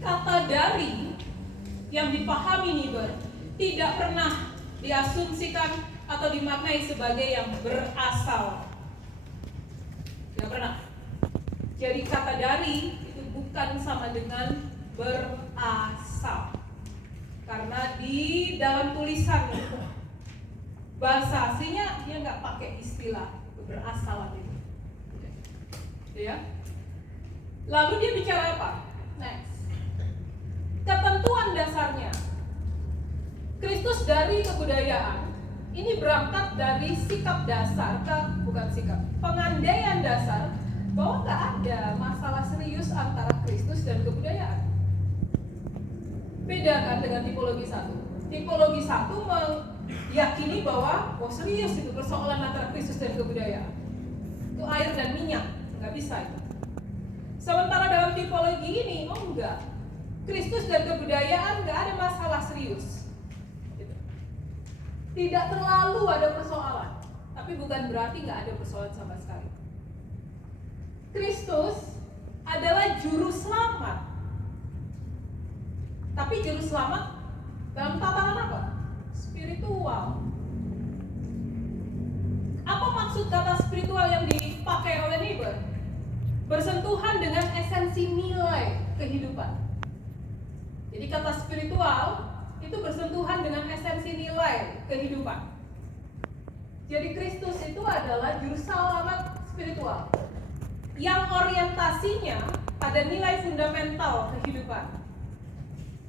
Kata dari yang dipahami Niebuhr tidak pernah diasumsikan atau dimaknai sebagai yang berasal. Tidak pernah. Jadi kata dari itu bukan sama dengan berasal. Karena di dalam tulisan bahasa aslinya dia nggak pakai istilah berasal itu. Ya. Lalu dia bicara apa? Next. Ketentuan dasarnya. Kristus dari kebudayaan ini berangkat dari sikap dasar pengandaian dasar bahwa nggak ada masalah serius antara Kristus dan kebudayaan. Beda kan dengan tipologi 1. Tipologi 1 meyakini bahwa serius itu persoalan antara Kristus dan kebudayaan. Itu air dan minyak, nggak bisa itu. Sementara dalam tipologi ini, enggak. Kristus dan kebudayaan nggak ada masalah serius. Gitu. Tidak terlalu ada persoalan, tapi bukan berarti nggak ada persoalan sama sekali. Kristus adalah juru selamat. Tapi juru selamat dalam tataran apa? Spiritual. Apa maksud kata spiritual yang dipakai oleh Niebuhr? Bersentuhan dengan esensi nilai kehidupan. Jadi kata spiritual itu bersentuhan dengan esensi nilai kehidupan. Jadi Kristus itu adalah juru selamat spiritual yang orientasinya pada nilai fundamental kehidupan,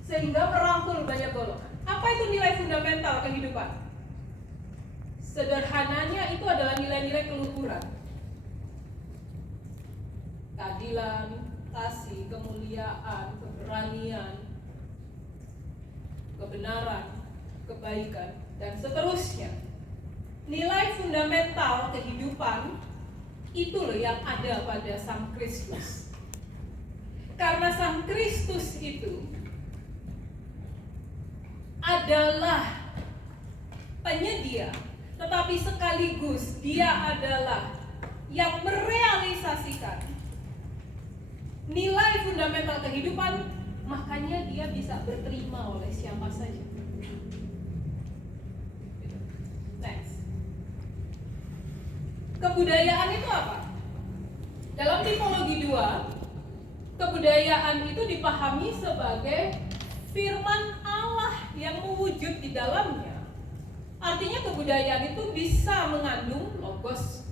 sehingga merangkul banyak golongan. Apa itu nilai fundamental kehidupan? Sederhananya itu adalah nilai-nilai keluhuran. Keadilan, kasih, kemuliaan, keberanian, kebenaran, kebaikan, dan seterusnya. Nilai fundamental kehidupan itu loh yang ada pada Sang Kristus. Karena Sang Kristus itu adalah penyedia, tetapi sekaligus dia adalah yang merealisasikan nilai fundamental kehidupan, makanya dia bisa berterima oleh siapa saja. Next. Kebudayaan itu apa? Dalam tipologi 2, kebudayaan itu dipahami sebagai firman Allah yang mewujud di dalamnya. Artinya kebudayaan itu bisa mengandung logos,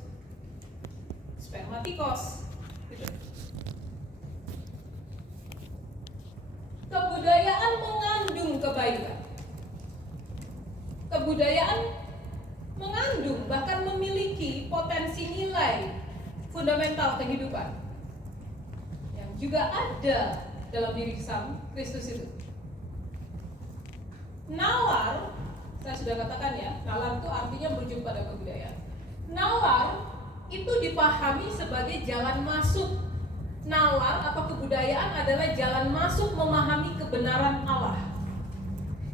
spermatikos. Kebudayaan mengandung kebaikan. Kebudayaan mengandung, bahkan memiliki potensi nilai fundamental kehidupan yang juga ada dalam diri Sang Kristus itu. Nalar, saya sudah katakan ya, nalar itu artinya merujuk pada kebudayaan. Nalar itu dipahami sebagai jalan masuk. Nalar atau kebudayaan adalah jalan masuk memahami kebenaran Allah.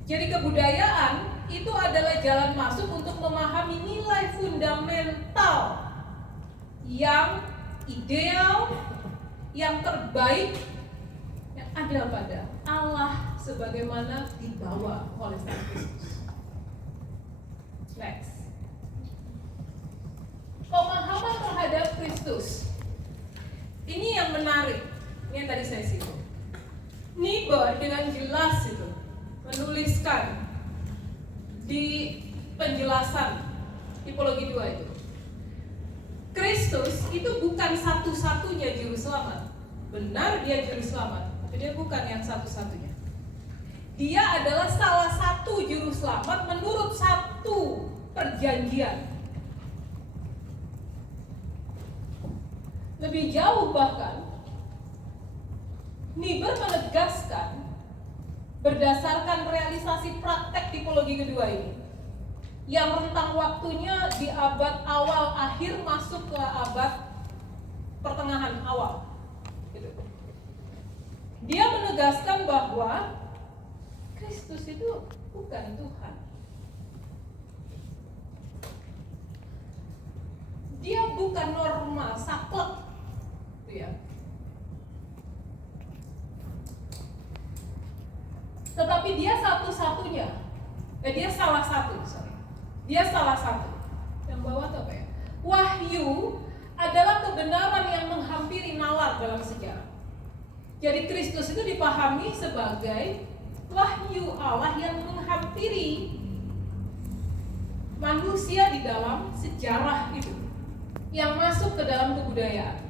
Jadi kebudayaan itu adalah jalan masuk untuk memahami nilai fundamental yang ideal, yang terbaik yang ada pada Allah sebagaimana dibawa oleh Sang Kristus. Next. Pemahaman terhadap Kristus. Ini yang menarik. Ini yang tadi saya singgung. Niebuhr dengan jelas itu menuliskan di penjelasan tipologi 2 itu, Kristus itu bukan satu-satunya juru selamat. Benar dia juru selamat, tapi dia bukan yang satu-satunya. Dia adalah salah satu juru selamat menurut satu perjanjian. Lebih jauh bahkan, Niebuhr menegaskan berdasarkan realisasi praktek tipologi kedua ini, yang rentang waktunya di abad awal akhir masuk ke abad pertengahan awal. Gitu. Dia menegaskan bahwa Kristus itu bukan Tuhan. Dia bukan norma saklek, gitu ya. Tetapi dia satu-satunya. Dia salah satu, Dia salah satu. Yang bawah itu apa ya? Wahyu adalah kebenaran yang menghampiri nalar dalam sejarah. Jadi Kristus itu dipahami sebagai wahyu Allah yang menghampiri manusia di dalam sejarah itu, yang masuk ke dalam kebudayaan.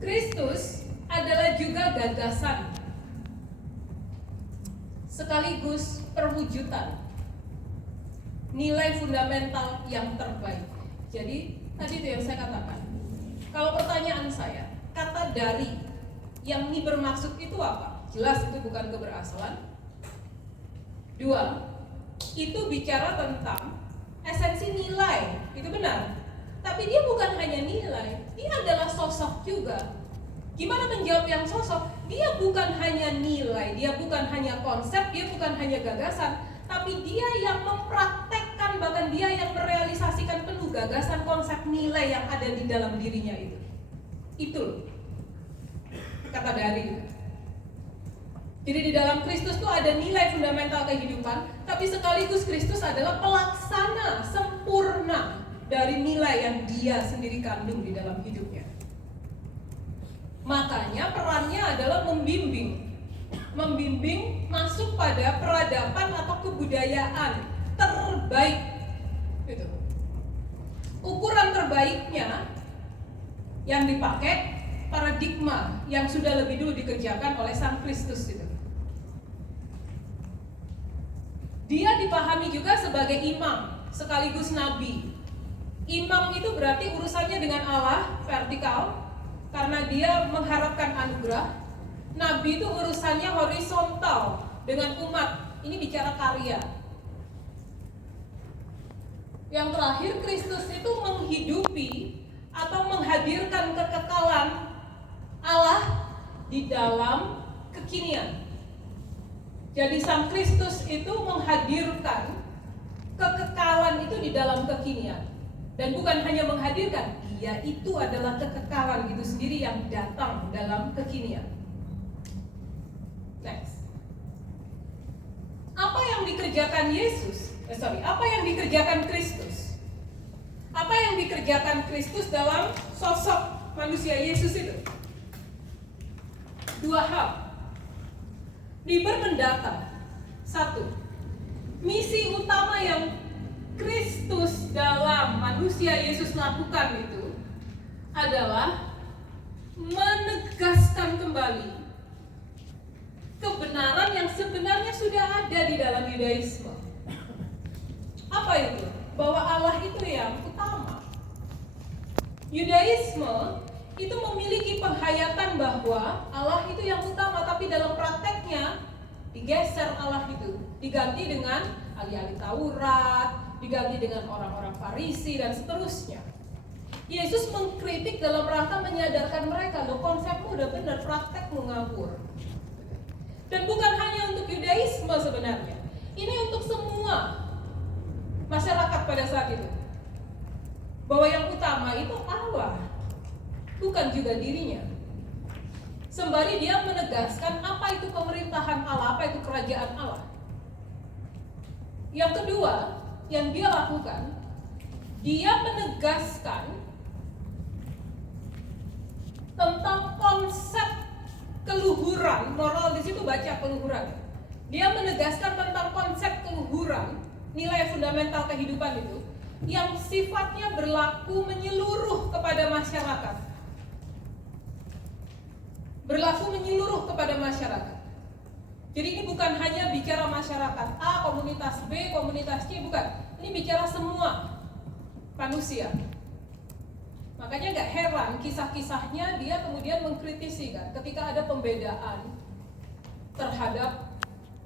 Kristus adalah juga gagasan sekaligus perwujudan nilai fundamental yang terbaik. Jadi tadi itu yang saya katakan. Kalau pertanyaan saya, kata dari yang ini bermaksud itu apa? Jelas itu bukan keberasalan. Dua, itu bicara tentang esensi nilai, itu benar. Tapi dia bukan hanya nilai, dia adalah sosok juga. Gimana menjawab yang sosok? Dia bukan hanya nilai, dia bukan hanya konsep, dia bukan hanya gagasan, tapi dia yang mempraktekkan, bahkan dia yang merealisasikan penuh gagasan konsep nilai yang ada di dalam dirinya itu. Itu kata dari itu. Jadi di dalam Kristus tuh ada nilai fundamental kehidupan, tapi sekaligus Kristus adalah pelaksana sempurna dari nilai yang dia sendiri kandung di dalam hidupnya. Makanya perannya adalah membimbing masuk pada peradaban atau kebudayaan terbaik. Gitu. Ukuran terbaiknya yang dipakai paradigma yang sudah lebih dulu dikerjakan oleh Sang Kristus itu. Dia dipahami juga sebagai imam sekaligus nabi. Imam itu berarti urusannya dengan Allah vertikal, karena dia mengharapkan anugerah. Nabi itu urusannya horizontal dengan umat. Ini bicara karya. Yang terakhir, Kristus itu menghidupi atau menghadirkan kekekalan Allah di dalam kekinian. Jadi Sang Kristus itu menghadirkan kekekalan itu di dalam kekinian. Dan bukan hanya menghadirkan, dia itu adalah kekekalan itu sendiri yang datang dalam kekinian. Next. Apa yang dikerjakan apa yang dikerjakan Kristus? Apa yang dikerjakan Kristus dalam sosok manusia Yesus itu? Dua hal. Liber mendata. Satu, misi utama yang Kristus dalam manusia Yesus lakukan itu adalah menegaskan kembali kebenaran yang sebenarnya sudah ada di dalam Yudaisme. Apa itu? Bahwa Allah itu yang utama. Yudaisme itu memiliki penghayatan bahwa Allah itu yang utama, tapi dalam prakteknya digeser Allah itu, diganti dengan ahli-ahli Taurat, diganti dengan orang-orang Farisi dan seterusnya. Yesus mengkritik dalam rangka menyadarkan mereka, loh konsepmu udah benar, praktekmu ngawur. Dan bukan hanya untuk Yudaisme sebenarnya, ini untuk semua masyarakat pada saat itu. Bahwa yang utama itu Allah, bukan juga dirinya. Sembari dia menegaskan apa itu pemerintahan Allah, apa itu kerajaan Allah. Yang kedua, yang dia lakukan, dia menegaskan tentang konsep keluhuran, moral di situ baca keluhuran. Dia menegaskan tentang konsep keluhuran, nilai fundamental kehidupan itu, yang sifatnya berlaku menyeluruh kepada masyarakat. Berlaku menyeluruh kepada masyarakat. Jadi ini bukan hanya bicara masyarakat A, komunitas B, komunitas C, bukan. Ini bicara semua manusia. Makanya gak heran kisah-kisahnya dia kemudian mengkritisi kan, ketika ada pembedaan terhadap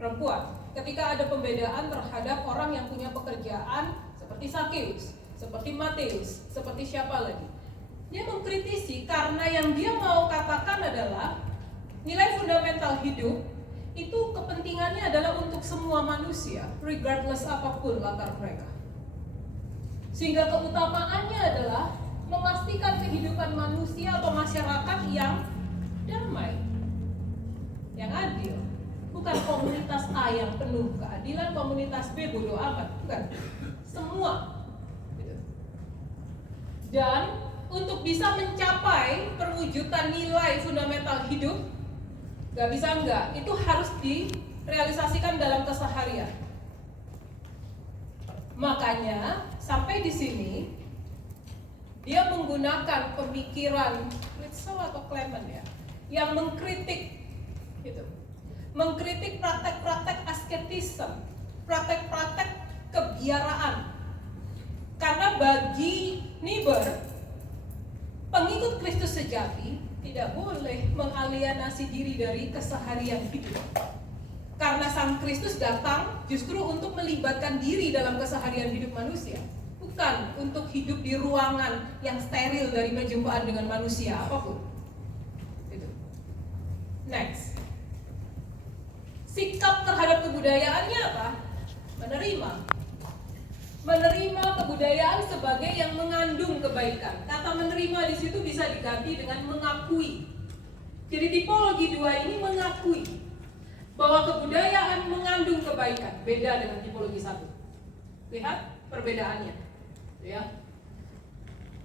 perempuan, ketika ada pembedaan terhadap orang yang punya pekerjaan seperti Sakeus, seperti Matius, seperti siapa lagi. Dia mengkritisi karena yang dia mau katakan adalah nilai fundamental hidup itu kepentingannya adalah untuk semua manusia, regardless apapun latar mereka. Sehingga keutamaannya adalah memastikan kehidupan manusia atau masyarakat yang damai, yang adil. bukan komunitas A yang penuh keadilan, komunitas B bodoh amat, bukan. Semua. Gitu. Dan untuk bisa mencapai perwujudan nilai fundamental hidup, gak bisa enggak, itu harus direalisasikan dalam keseharian. Makanya sampai di sini dia menggunakan pemikiran Ritzel atau Clement ya, yang mengkritik gitu. Mengkritik praktek-praktek asketisme, praktek-praktek kebiaraan. Karena bagi Niebuhr, pengikut Kristus sejati tidak boleh mengalienasi diri dari keseharian hidup. Karena Sang Kristus datang justru untuk melibatkan diri dalam keseharian hidup manusia, bukan untuk hidup di ruangan yang steril dari perjumpaan dengan manusia apapun. Gitu. Next. Sikap terhadap kebudayaannya apa? Menerima. Menerima kebudayaan sebagai yang mengandung kebaikan. Kata menerima di situ bisa diganti dengan mengakui. Jadi tipologi 2 ini mengakui bahwa kebudayaan mengandung kebaikan, beda dengan tipologi 1. Lihat perbedaannya, ya.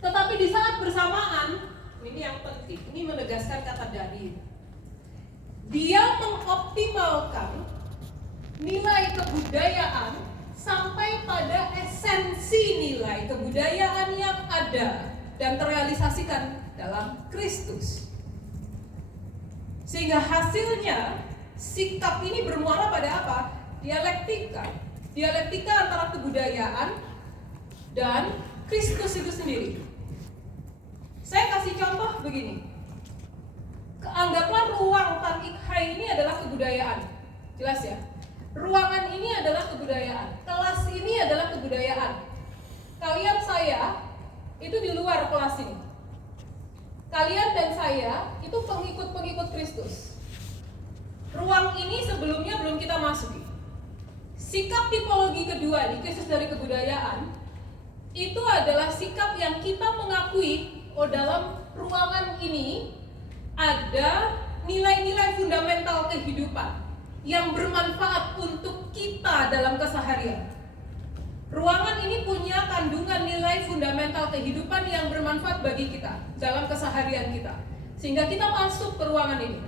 Tetapi di saat bersamaan, ini yang penting, ini menegaskan kata dari. Dia mengoptimalkan nilai kebudayaan sampai pada esensi nilai kebudayaan yang ada dan terrealisasikan dalam Kristus. Sehingga hasilnya sikap ini bermuara pada apa? Dialektika. Dialektika antara kebudayaan dan Kristus itu sendiri. Saya kasih contoh begini. Anggaplah ruang Tan-Ik-Hai ini adalah kebudayaan. Jelas ya? Ruangan ini adalah kebudayaan. Kelas ini adalah kebudayaan. Kalian saya itu di luar kelas ini. Kalian dan saya itu pengikut-pengikut Kristus. Ruang ini sebelumnya belum kita masuki. Sikap tipologi kedua di Kristus dari kebudayaan itu adalah sikap yang kita mengakui dalam ruangan ini ada nilai-nilai fundamental kehidupan yang bermanfaat untuk kita dalam keseharian. Ruangan ini punya kandungan nilai fundamental kehidupan yang bermanfaat bagi kita dalam keseharian kita. Sehingga kita masuk ke ruangan ini.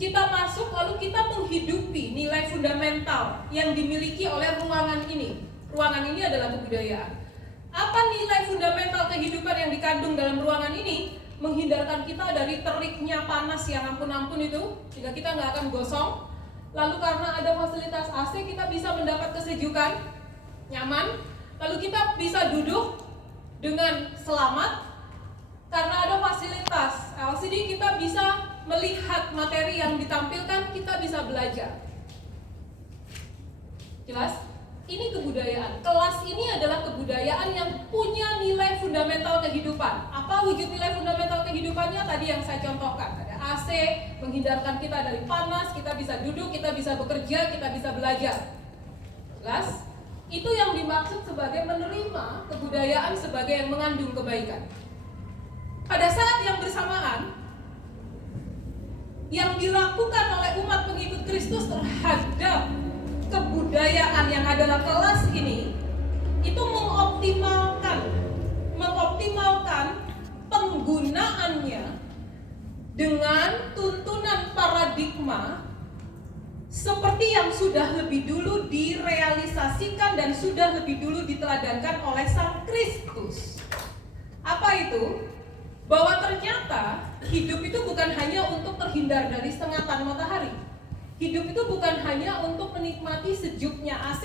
Kita masuk lalu kita menghidupi nilai fundamental yang dimiliki oleh ruangan ini. Ruangan ini adalah kebudayaan. Apa nilai fundamental kehidupan yang dikandung dalam ruangan ini? Menghindarkan kita dari teriknya panas yang ampun-ampun itu, sehingga kita nggak akan gosong. Lalu karena ada fasilitas AC, kita bisa mendapat kesejukan, nyaman. Lalu kita bisa duduk dengan selamat. Karena ada fasilitas LCD, kita bisa melihat materi yang ditampilkan, kita bisa belajar. Jelas? Ini kebudayaan. Kelas ini adalah kebudayaan yang punya nilai fundamental kehidupan. Apa wujud nilai fundamental kehidupannya? Tadi yang saya contohkan. Ada AC, menghindarkan kita dari panas, kita bisa duduk, kita bisa bekerja, kita bisa belajar. Jelas? Itu yang dimaksud sebagai menerima kebudayaan sebagai yang mengandung kebaikan. Pada saat yang bersamaan, yang dilakukan oleh umat pengikut Kristus terhadap kebudayaan yang adalah kelas ini, itu mengoptimalkan penggunaannya dengan tuntunan paradigma seperti yang sudah lebih dulu direalisasikan dan sudah lebih dulu diteladankan oleh Sang Kristus. Apa itu? Bahwa ternyata hidup itu bukan hanya untuk terhindar dari sengatan matahari. Hidup itu bukan hanya untuk menikmati sejuknya AC.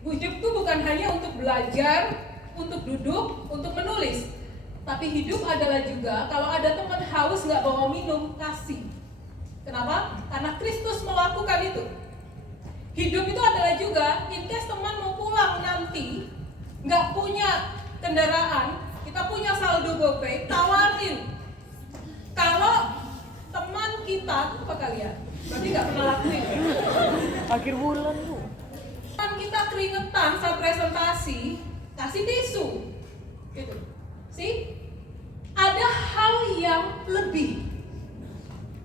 Hidup itu bukan hanya untuk belajar, untuk duduk, untuk menulis. Tapi hidup adalah juga kalau ada teman haus nggak bawa minum, kasih. Kenapa? Karena Kristus melakukan itu. Hidup itu adalah juga, in case teman mau pulang nanti, nggak punya kendaraan, kita punya saldo GoPay, tawarin. Kalau teman kita, apa kalian? Berarti nggak pernah lakuin. Akhir bulan tuh. Teman kita keringetan saat presentasi, kasih tisu. Gitu. See? Ada hal yang lebih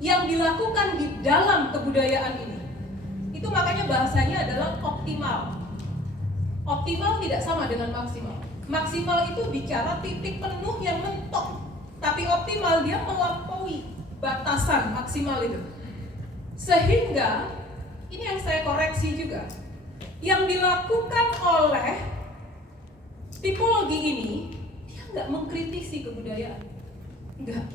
yang dilakukan di dalam kebudayaan ini. Itu makanya bahasanya adalah optimal. Optimal tidak sama dengan maksimal. Maksimal itu bicara titik penuh yang mentok, tapi optimal dia melampaui batasan maksimal itu. Sehingga ini yang saya koreksi juga. Yang dilakukan oleh tipologi ini, dia nggak mengkritisi kebudayaan, enggak.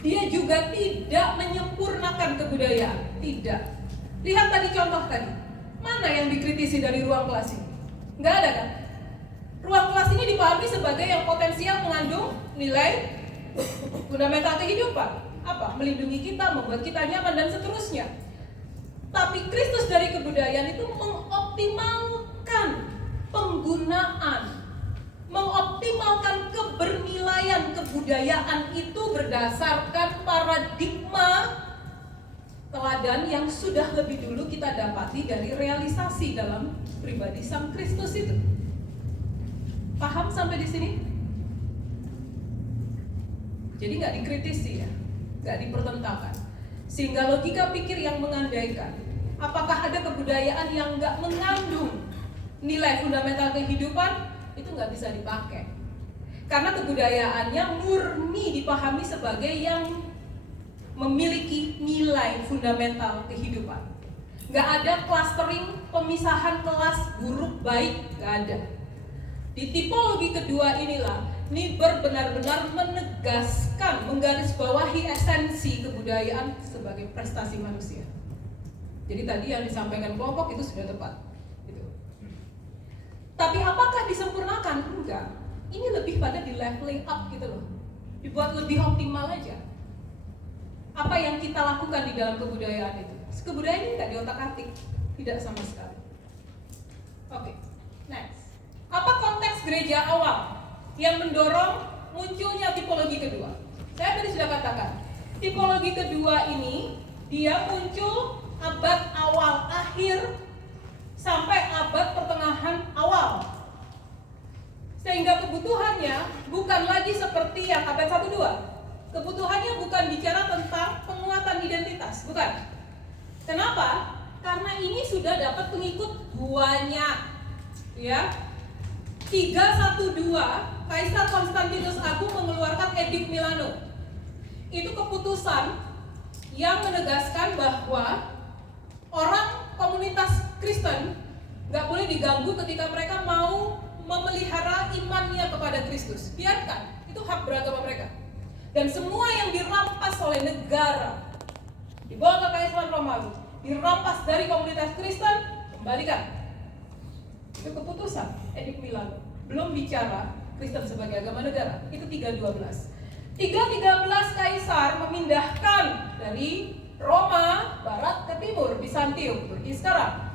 Dia juga tidak menyempurnakan kebudayaan, tidak. Lihat tadi contoh tadi, mana yang dikritisi dari ruang kelas ini? Nggak ada kan? Ruang kelas ini dipahami sebagai yang potensial mengandung nilai fundamental kehidupan. Apa? Melindungi kita, membuat kita nyaman, dan seterusnya. Tapi Kristus dari kebudayaan itu mengoptimalkan penggunaan, mengoptimalkan kebernilaian kebudayaan itu berdasarkan paradigma teladan yang sudah lebih dulu kita dapati dari realisasi dalam pribadi Sang Kristus itu. Paham sampai di sini? Jadi nggak dikritisi ya, nggak dipertentangkan. Sehingga logika pikir yang mengandaikan apakah ada kebudayaan yang nggak mengandung nilai fundamental kehidupan, itu nggak bisa dipakai. Karena kebudayaannya murni dipahami sebagai yang memiliki nilai fundamental kehidupan. Nggak ada clustering, pemisahan kelas buruk baik, nggak ada. Di tipologi kedua inilah Niebuhr benar-benar menegaskan, menggarisbawahi esensi kebudayaan sebagai prestasi manusia. Jadi tadi yang disampaikan kelompok itu sudah tepat. Gitu. Tapi apakah disempurnakan? Enggak. Ini lebih pada di leveling up gitu loh. Dibuat lebih optimal aja. Apa yang kita lakukan di dalam kebudayaan itu? Kebudayaan ini nggak diotak-atik, tidak sama sekali. Oke, next. Apa konteks gereja awal yang mendorong munculnya tipologi kedua? Saya tadi sudah katakan, tipologi kedua ini dia muncul abad awal akhir sampai abad pertengahan awal. Sehingga kebutuhannya bukan lagi seperti yang abad 1-2. Kebutuhannya bukan bicara tentang penguatan identitas, bukan. Kenapa? Karena ini sudah dapat pengikut banyak, ya. 312 Kaisar Konstantinus Agung mengeluarkan Edict Milano. Itu keputusan yang menegaskan bahwa orang komunitas Kristen nggak boleh diganggu ketika mereka mau memelihara imannya kepada Kristus. Biarkan, itu hak beragama mereka. Dan semua yang dirampas oleh negara, dibawa ke Kekaisaran Romawi, dirampas dari komunitas Kristen, kembalikan. Itu keputusan Edict Milano. Belum bicara Kristen sebagai agama negara. Itu 312. 313 Kaisar memindahkan dari Roma barat ke timur, Bizantium, Turki sekarang.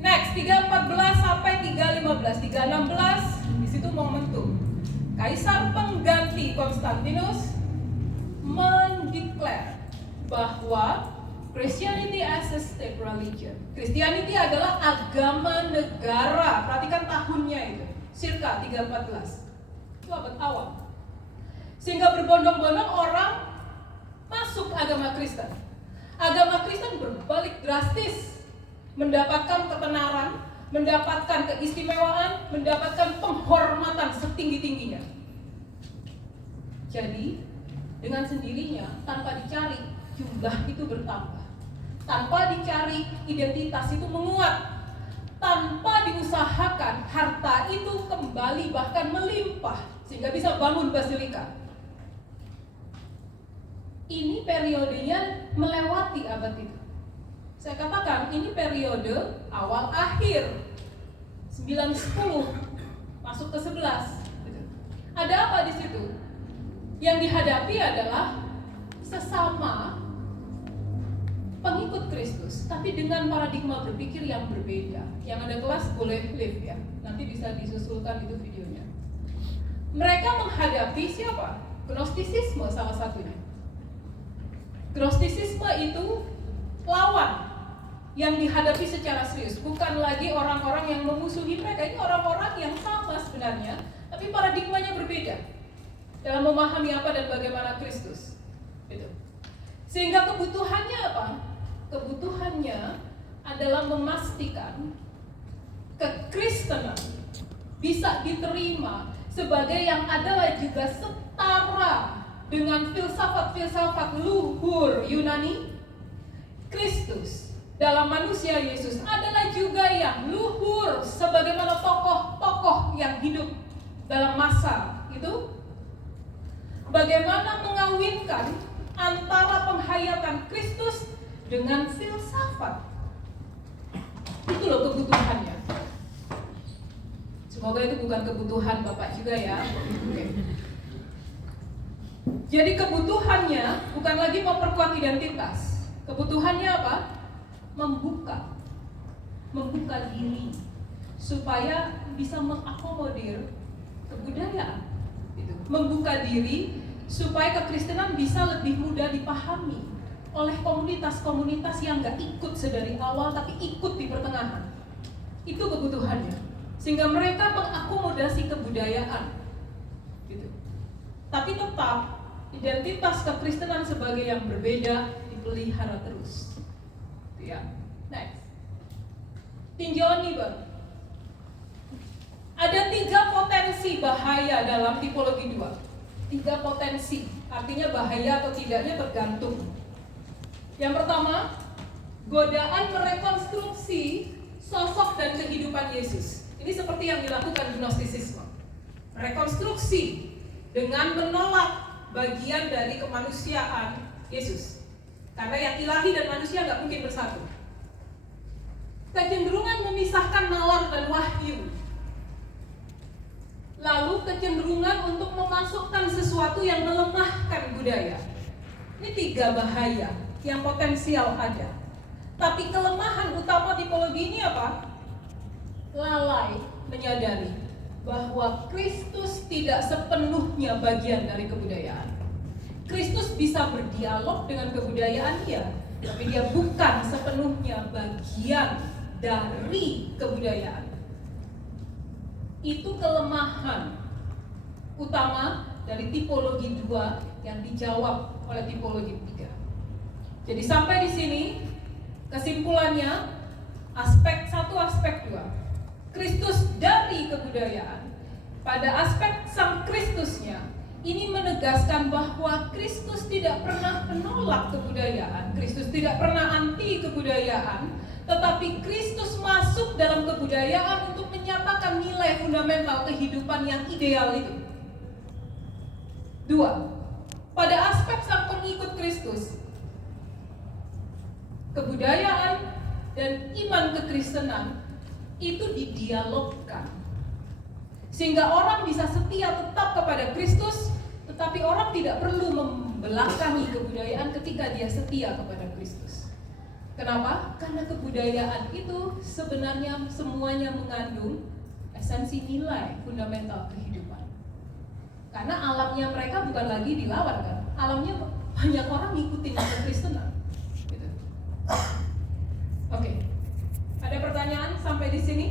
Next, 314 sampai 315, 316 di situ momentum. Kaisar pengganti Konstantinus mendeklar bahwa Christianity as a state religion. Christianity adalah agama negara. Perhatikan tahunnya itu, circa 314. Itu abad awal. Sehingga berbondong-bondong orang masuk agama Kristen. Agama Kristen berbalik drastis, mendapatkan ketenaran, mendapatkan keistimewaan, mendapatkan penghormatan setinggi-tingginya. Jadi, dengan sendirinya, tanpa dicari, jumlah itu bertambah. Tanpa dicari, identitas itu menguat. Tanpa diusahakan, harta itu kembali bahkan melimpah, sehingga bisa bangun basilika. Ini periodenya melewati abad itu. Saya katakan ini periode awal akhir 9-10 masuk ke 11. Ada apa di situ? Yang dihadapi adalah sesama pengikut Kristus, tapi dengan paradigma berpikir yang berbeda. Yang ada kelas boleh live ya, nanti bisa disusulkan itu videonya. Mereka menghadapi siapa? Gnostisisme salah satunya. Gnostisisme itu lawan yang dihadapi secara serius, bukan lagi orang-orang yang memusuhi mereka. Ini orang-orang yang sama sebenarnya, tapi paradigmanya berbeda dalam memahami apa dan bagaimana Kristus. Gitu. Sehingga kebutuhannya apa? Kebutuhannya adalah memastikan kekristenan bisa diterima sebagai yang adalah juga setara dengan filsafat-filsafat luhur Yunani. Kristus dalam manusia Yesus adalah juga yang luhur sebagaimana tokoh-tokoh yang hidup dalam masa itu. Bagaimana mengawinkan antara penghayatan Kristus dengan filsafat. Itu loh kebutuhannya. Semoga itu bukan kebutuhan Bapak juga ya. Oke. Jadi kebutuhannya bukan lagi memperkuat identitas. Kebutuhannya apa? Membuka diri supaya bisa mengakomodir kebudayaan. Gitu. Membuka diri supaya kekristenan bisa lebih mudah dipahami oleh komunitas-komunitas yang gak ikut sedari awal tapi ikut di pertengahan. Itu kebutuhannya. Sehingga mereka mengakomodasi kebudayaan. Gitu. Tapi tetap identitas kekristenan sebagai yang berbeda dipelihara terus. Ya, next. Tinjauan Niebuhr. Ada 3 potensi bahaya dalam tipologi 2. 3 potensi, artinya bahaya atau tidaknya tergantung. Yang pertama, godaan merekonstruksi sosok dan kehidupan Yesus. Ini seperti yang dilakukan Gnostisisme. Rekonstruksi dengan menolak bagian dari kemanusiaan Yesus. Karena yang ilahi dan manusia nggak mungkin bersatu. Kecenderungan memisahkan nalar dan wahyu. Lalu kecenderungan untuk memasukkan sesuatu yang melemahkan budaya. Ini 3 bahaya yang potensial ada. Tapi kelemahan utama tipologi ini apa? Lalai menyadari bahwa Kristus tidak sepenuhnya bagian dari kebudayaan. Kristus bisa berdialog dengan kebudayaan dia, tapi dia bukan sepenuhnya bagian dari kebudayaan. Itu kelemahan utama dari tipologi 2 yang dijawab oleh tipologi 3. Jadi sampai di sini kesimpulannya aspek 1, aspek 2. Kristus dari kebudayaan. Pada aspek sang Kristusnya, ini menegaskan bahwa Kristus tidak pernah menolak kebudayaan, Kristus tidak pernah anti kebudayaan, tetapi Kristus masuk dalam kebudayaan untuk menyatakan nilai fundamental kehidupan yang ideal itu. 2. Pada aspek sang pengikut Kristus, kebudayaan dan iman kekristenan itu didialogkan. Sehingga orang bisa setia tetap kepada Kristus, tetapi orang tidak perlu membelakangi kebudayaan ketika dia setia kepada Kristus. Kenapa? Karena kebudayaan itu sebenarnya semuanya mengandung esensi nilai fundamental kehidupan. Karena alamnya mereka bukan lagi dilawan kan, alamnya banyak orang ngikutin kekristenan. Gitu. Oke. Ada pertanyaan sampai di sini?